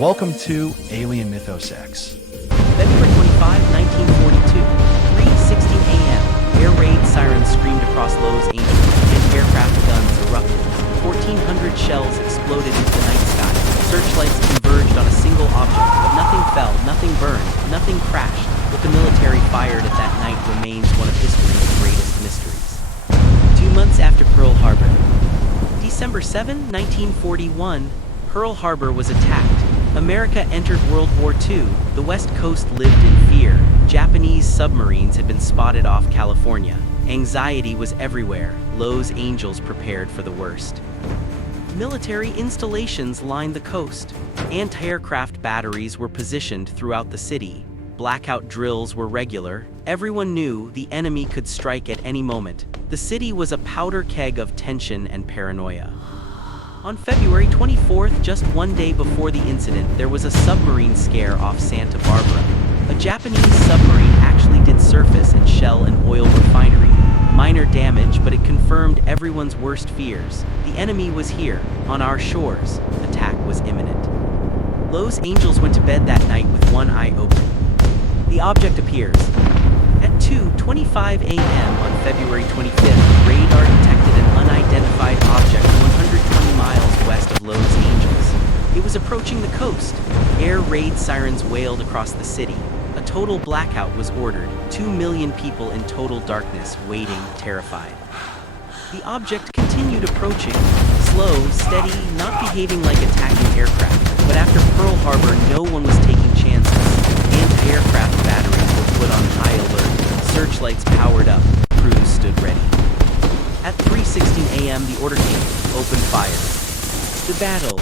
Welcome to Alien Mythos X. February 25, 1942, 3:16 a.m. Air raid sirens screamed across Los Angeles, and aircraft guns erupted. 1,400 shells exploded into the night sky. Searchlights converged on a single object, but nothing fell, nothing burned, nothing crashed. What the military fired at that night remains one of history's greatest mysteries. 2 months after Pearl Harbor. December 7, 1941, Pearl Harbor was attacked. America entered World War II. The West Coast lived in fear. Japanese submarines had been spotted off California. Anxiety was everywhere. Los Angeles prepared for the worst. Military installations lined the coast. Anti-aircraft batteries were positioned throughout the city. Blackout drills were regular. Everyone knew the enemy could strike at any moment. The city was a powder keg of tension and paranoia. On February 24th, just one day before the incident, there was a submarine scare off Santa Barbara. A Japanese submarine actually did surface and shell an oil refinery. Minor damage, but it confirmed everyone's worst fears. The enemy was here, on our shores. Attack was imminent. Los Angeles went to bed that night with one eye open. The object appears. At 2:25 a.m. on February 25th, radar detected an unidentified object 120 miles west of Los Angeles. It was approaching the coast. Air raid sirens wailed across the city. A total blackout was ordered. 2 million people in total darkness, waiting, terrified. The object continued approaching, slow, steady, not behaving like attacking aircraft. But after Pearl Harbor, no one was taking chances. Anti-aircraft batteries were put on high alert. Searchlights powered up. Crews stood ready. At 3:16 a.m., the order came. Open fire. The battle.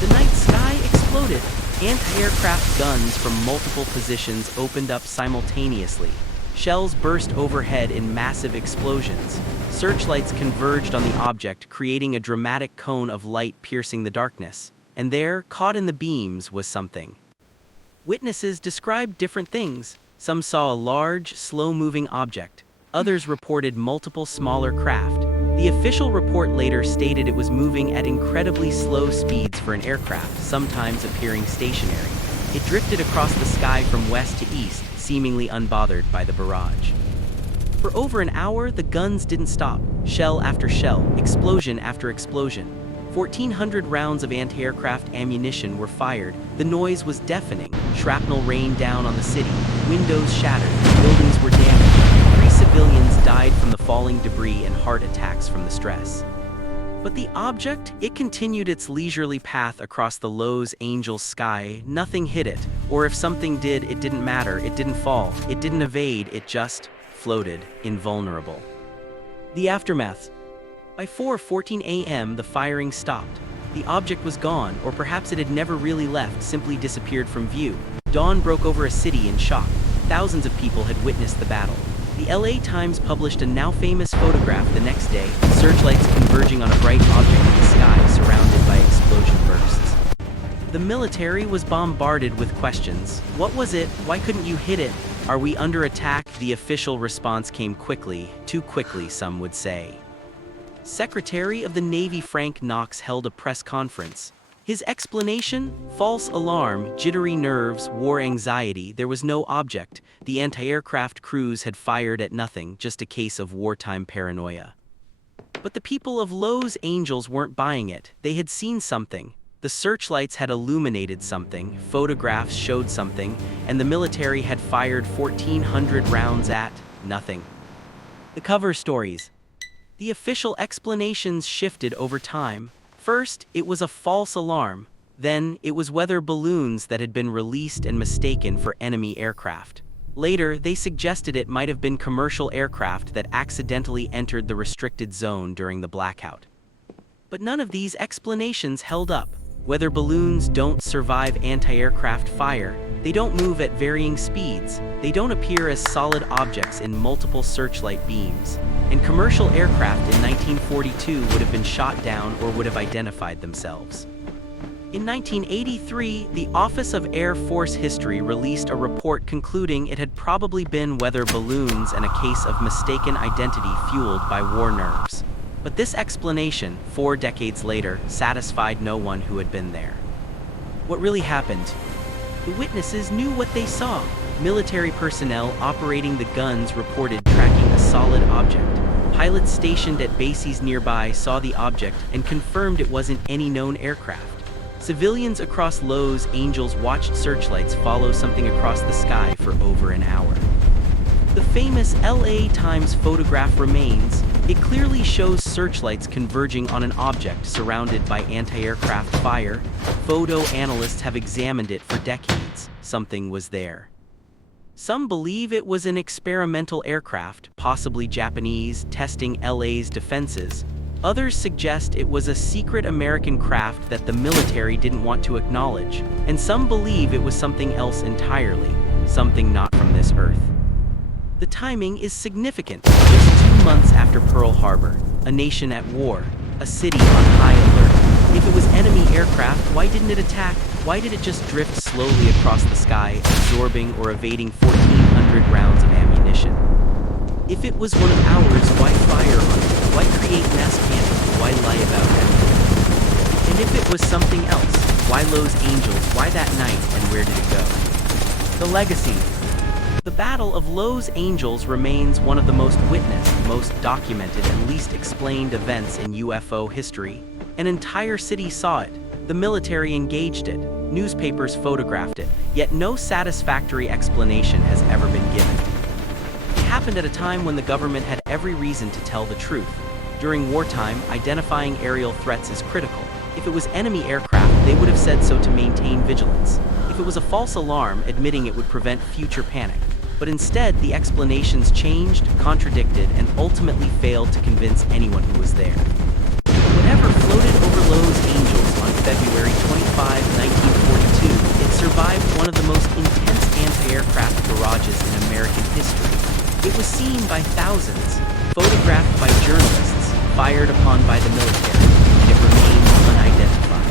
The night sky exploded. Anti-aircraft guns from multiple positions opened up simultaneously. Shells burst overhead in massive explosions. Searchlights converged on the object, creating a dramatic cone of light piercing the darkness. And there, caught in the beams, was something. Witnesses described different things. Some saw a large, slow-moving object. Others reported multiple smaller craft. The official report later stated it was moving at incredibly slow speeds for an aircraft, sometimes appearing stationary. It drifted across the sky from west to east, seemingly unbothered by the barrage. For over an hour, the guns didn't stop. Shell after shell, explosion after explosion. 1,400 rounds of anti-aircraft ammunition were fired. The noise was deafening. Shrapnel rained down on the city. Windows shattered. Buildings were damaged. 3 civilians died from the falling debris and heart attacks from the stress. But the object, it continued its leisurely path across the Los Angeles sky. Nothing hit it. Or if something did, it didn't matter. It didn't fall. It didn't evade. It just floated, invulnerable. The aftermath. By 4:14 a.m., the firing stopped. The object was gone, or perhaps it had never really left, simply disappeared from view. Dawn broke over a city in shock. Thousands of people had witnessed the battle. The LA Times published a now-famous photograph the next day, searchlights converging on a bright object in the sky surrounded by explosion bursts. The military was bombarded with questions. What was it? Why couldn't you hit it? Are we under attack? The official response came quickly, too quickly, some would say. Secretary of the Navy Frank Knox held a press conference. His explanation? False alarm, jittery nerves, war anxiety. There was no object. The anti-aircraft crews had fired at nothing, just a case of wartime paranoia. But the people of Los Angeles weren't buying it. They had seen something. The searchlights had illuminated something, photographs showed something, and the military had fired 1,400 rounds at nothing. The cover stories. The official explanations shifted over time. First, it was a false alarm. Then, it was weather balloons that had been released and mistaken for enemy aircraft. Later, they suggested it might have been commercial aircraft that accidentally entered the restricted zone during the blackout. But none of these explanations held up. Weather balloons don't survive anti-aircraft fire. They don't move at varying speeds. They don't appear as solid objects in multiple searchlight beams. And commercial aircraft in 1942 would have been shot down or would have identified themselves. In 1983, the Office of Air Force History released a report concluding it had probably been weather balloons and a case of mistaken identity fueled by war nerves. But this explanation, 4 decades later, satisfied no one who had been there. What really happened? The witnesses knew what they saw. Military personnel operating the guns reported tracking a solid object. Pilots stationed at bases nearby saw the object and confirmed it wasn't any known aircraft. Civilians across Los Angeles watched searchlights follow something across the sky for over an hour. The famous LA Times photograph remains. It clearly shows searchlights converging on an object surrounded by anti-aircraft fire. Photo analysts have examined it for decades. Something was there. Some believe it was an experimental aircraft, possibly Japanese, testing LA's defenses. Others suggest it was a secret American craft that the military didn't want to acknowledge. And some believe it was something else entirely, something not from this earth. The timing is significant. Just 2 months after Pearl Harbor, a nation at war, a city on high alert. If it was enemy aircraft, why didn't it attack? Why did it just drift slowly across the sky, absorbing or evading 1,400 rounds of ammunition? If it was one of ours, why fire on it? Why create mass panic? Why lie about that? And if it was something else, why Los Angeles? Why that night, and where did it go? The legacy. The Battle of Los Angeles remains one of the most witnessed, most documented, and least explained events in UFO history. An entire city saw it. The military engaged it. Newspapers photographed it. Yet no satisfactory explanation has ever been given. It happened at a time when the government had every reason to tell the truth. During wartime, identifying aerial threats is critical. If it was enemy aircraft, they would have said so to maintain vigilance. If it was a false alarm, admitting it would prevent future panic. But instead, the explanations changed, contradicted, and ultimately failed to convince anyone who was there. Whatever floated over Los Angeles on February 25, 1942, it survived one of the most intense anti-aircraft barrages in American history. It was seen by thousands, photographed by journalists, fired upon by the military, and it remains unidentified.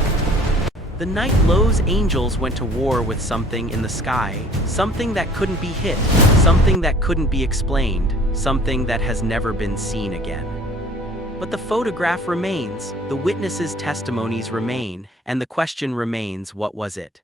The night Los Angeles went to war with something in the sky, something that couldn't be hit, something that couldn't be explained, something that has never been seen again. But the photograph remains, the witnesses' testimonies remain, and the question remains, what was it?